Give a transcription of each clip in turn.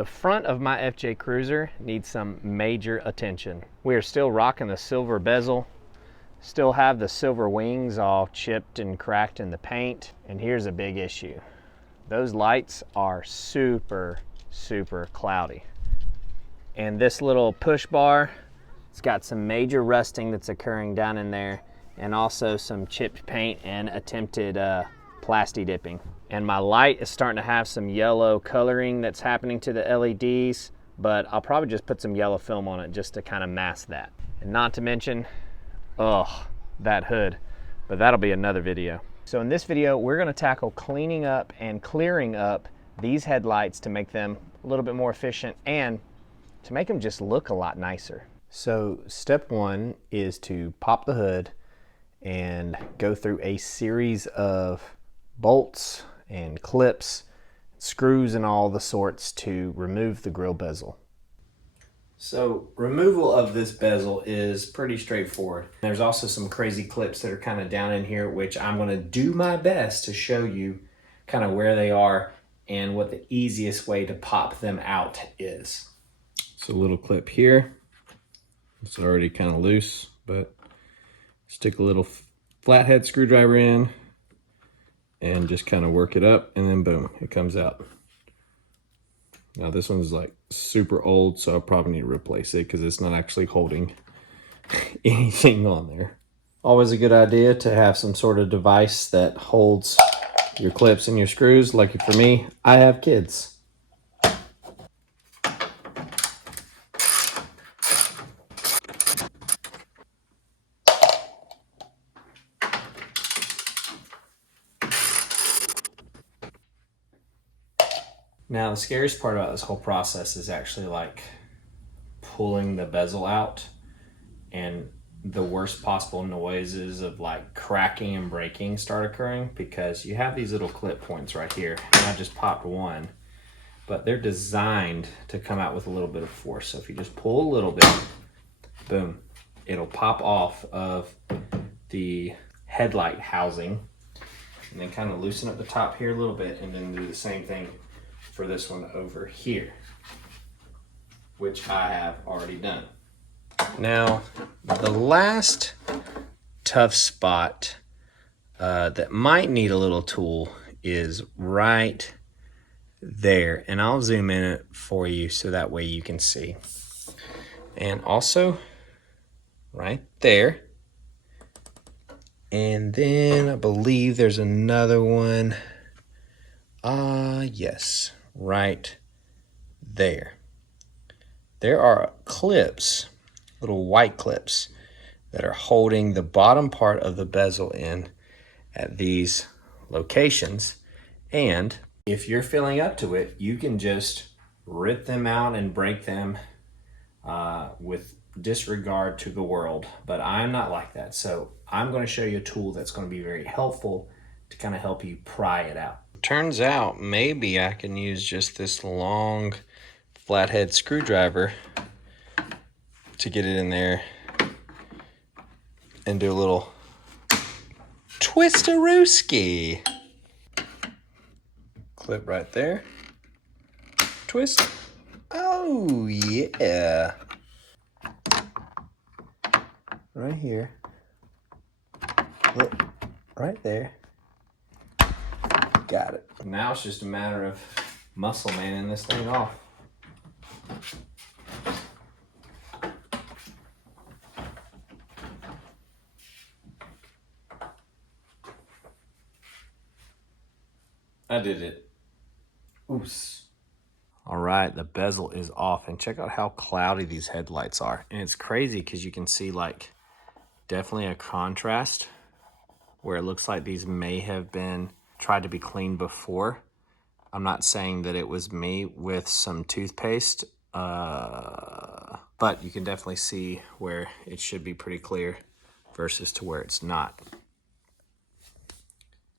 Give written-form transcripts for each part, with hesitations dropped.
The front of my FJ Cruiser needs some major attention. We are still rocking the silver bezel, still have the silver wings all chipped and cracked in the paint, and here's a big issue. Those lights are super cloudy. And this little push bar, it's got some major rusting that's occurring down in there, and also some chipped paint and attempted plasti dipping. And my light is starting to have some yellow coloring that's happening to the LEDs, but I'll probably just put some yellow film on it just to kind of mask that. And not to mention, that hood, but that'll be another video. So in this video, we're gonna tackle cleaning up and clearing up these headlights to make them a little bit more efficient and to make them just look a lot nicer. So step one is to pop the hood and go through a series of bolts and clips, screws and all the sorts to remove the grill bezel. So removal of this bezel is pretty straightforward. There's also some crazy clips that are kind of down in here, which I'm going to do my best to show you kind of where they are and what the easiest way to pop them out is. So a little clip here. It's already kind of loose, but stick a little flathead screwdriver in and just kind of work it up, and then boom, it comes out. Now this one's like super old, so I'll probably need to replace it because it's not actually holding anything on there. Always a good idea to have some sort of device that holds your clips and your screws. Lucky for me, I have kids. Now the scariest part about this whole process is actually like pulling the bezel out, and the worst possible noises of like cracking and breaking start occurring because you have these little clip points right here, and I just popped one, but they're designed to come out with a little bit of force. So if you just pull a little bit, boom, it'll pop off of the headlight housing, and then kind of loosen up the top here a little bit, and then do the same thing for this one over here, which I have already done. Now, the last tough spot that might need a little tool is right there, and I'll zoom in it for you so that way you can see. And also right there, and then I believe there's another one. Yes, right there. There are clips, little white clips, that are holding the bottom part of the bezel in at these locations. And if you're feeling up to it, you can just rip them out and break them with disregard to the world. But I'm not like that. So I'm going to show you a tool that's going to be very helpful to kind of help you pry it out. Turns out maybe I can use just this long flathead screwdriver to get it in there and do a little twist-a-rooski. Clip right there. Twist. Oh, yeah. Right here. Look, right there. Got it. Now it's just a matter of muscle manning this thing off. I did it. Oops. All right, the bezel is off, and check out how cloudy these headlights are. And it's crazy because you can see like definitely a contrast where it looks like these may have been tried to be cleaned before. I'm not saying that it was me with some toothpaste, but you can definitely see where it should be pretty clear versus to where it's not.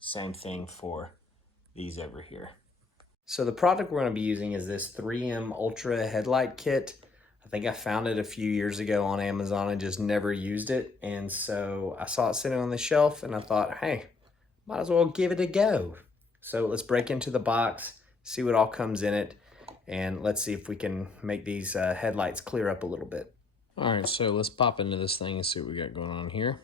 Same thing for these over here. So the product we're going to be using is this 3M Ultra Headlight Kit. I think I found it a few years ago on Amazon and just never used it. And so I saw it sitting on the shelf and I thought, hey, might as well give it a go. So let's break into the box, see what all comes in it, and let's see if we can make these headlights clear up a little bit. All right, so let's pop into this thing and see what we got going on here.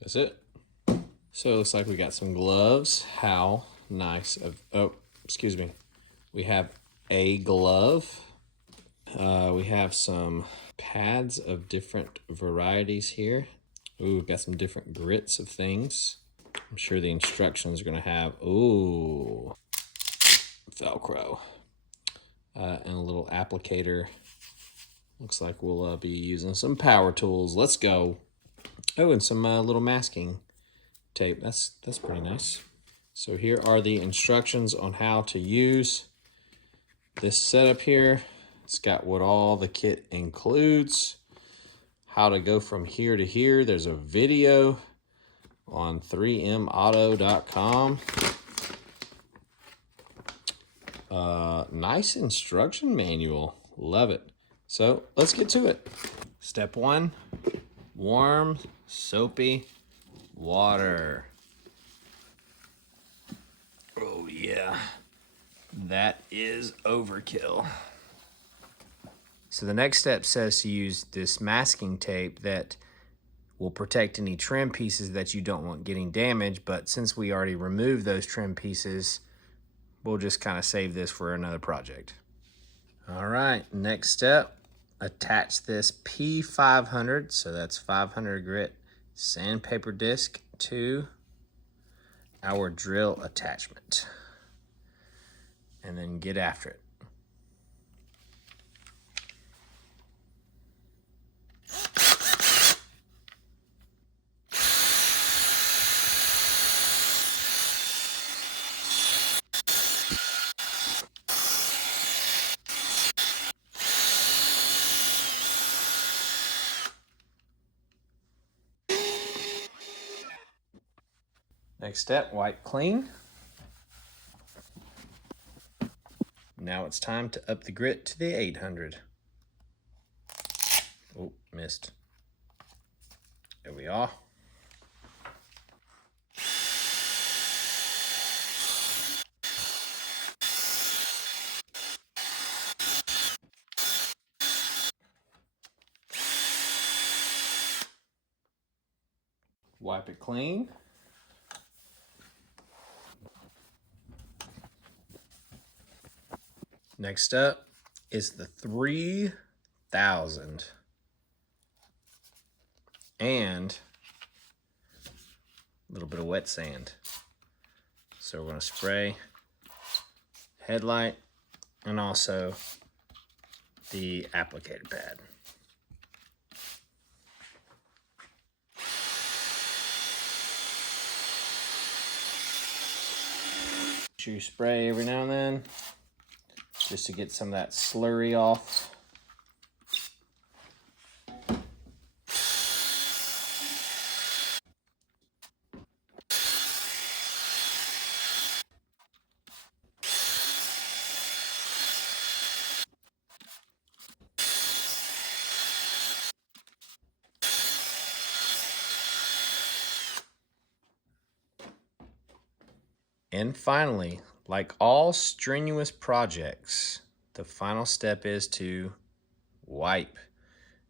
That's it. So it looks like we got some gloves. How nice of, oh, excuse me. We have a glove. We have some pads of different varieties here. Ooh, we've got some different grits of things. I'm sure the instructions are gonna have, ooh, Velcro. And a little applicator. Looks like we'll be using some power tools. Let's go. Oh, and some little masking tape. That's pretty nice. So here are the instructions on how to use this setup here. It's got what all the kit includes, how to go from here to here. There's a video on 3mauto.com. Nice instruction manual. Love it. So let's get to it. Step 1, warm, soapy water. Oh yeah, that is overkill. So the next step says to use this masking tape that will protect any trim pieces that you don't want getting damaged, but since we already removed those trim pieces, we'll just kind of save this for another project. All right, next step, attach this P500, so that's 500 grit sandpaper disc to our drill attachment, and then get after it. Next step, wipe clean. Now it's time to up the grit to the 800. Oh, missed. There we are. Wipe it clean. Next up is the 3000 and a little bit of wet sand. So we're going to spray headlight and also the applicator pad. Shoe spray every now and then just to get some of that slurry off. And finally, like all strenuous projects, the final step is to wipe.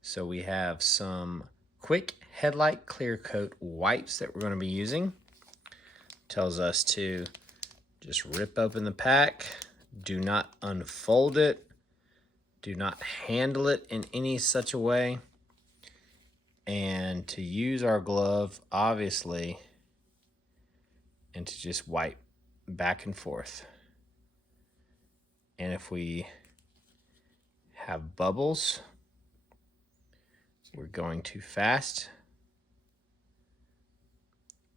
So we have some quick headlight clear coat wipes that we're going to be using. Tells us to just rip open the pack, do not unfold it, do not handle it in any such a way, and to use our glove, obviously, and to just wipe back and forth. And if we have bubbles, we're going too fast.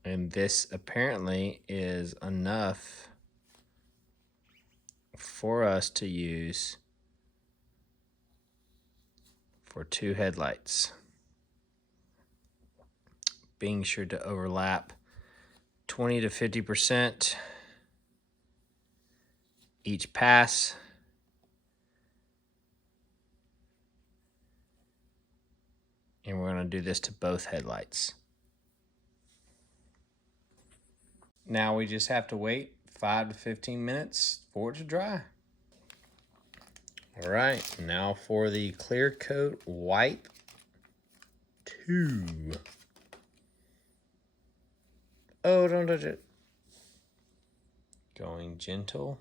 And this apparently is enough for us to use for 2 headlights. Being sure to overlap 20 to 50% each pass. And we're gonna do this to both headlights. Now we just have to wait 5 to 15 minutes for it to dry. All right, now for the clear coat wipe 2. Oh, don't touch it. Going gentle,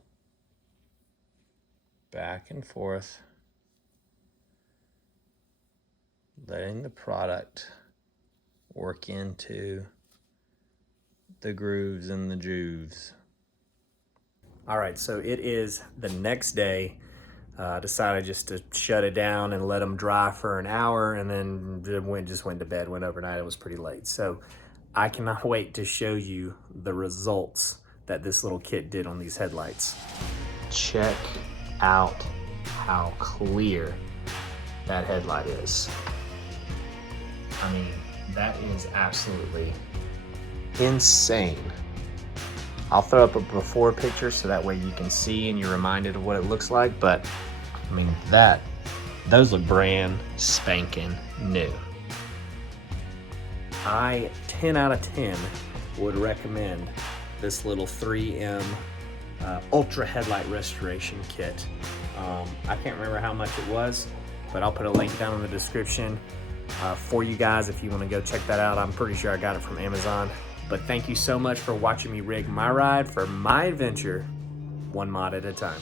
back and forth, letting the product work into the grooves and the juves. All right, so it is the next day. Decided just to shut it down and let them dry for an hour, and then just went to bed, went overnight. It was pretty late. So I cannot wait to show you the results that this little kit did on these headlights. Check out how clear that headlight is. I mean, that is absolutely insane. I'll throw up a before picture so that way you can see and you're reminded of what it looks like, but I mean, those look brand spanking new. I 10 out of 10 would recommend this little 3M Ultra Headlight Restoration Kit. I can't remember how much it was, but I'll put a link down in the description for you guys if you want to go check that out. I'm pretty sure I got it from Amazon. But thank you so much for watching me rig my ride for my adventure, one mod at a time.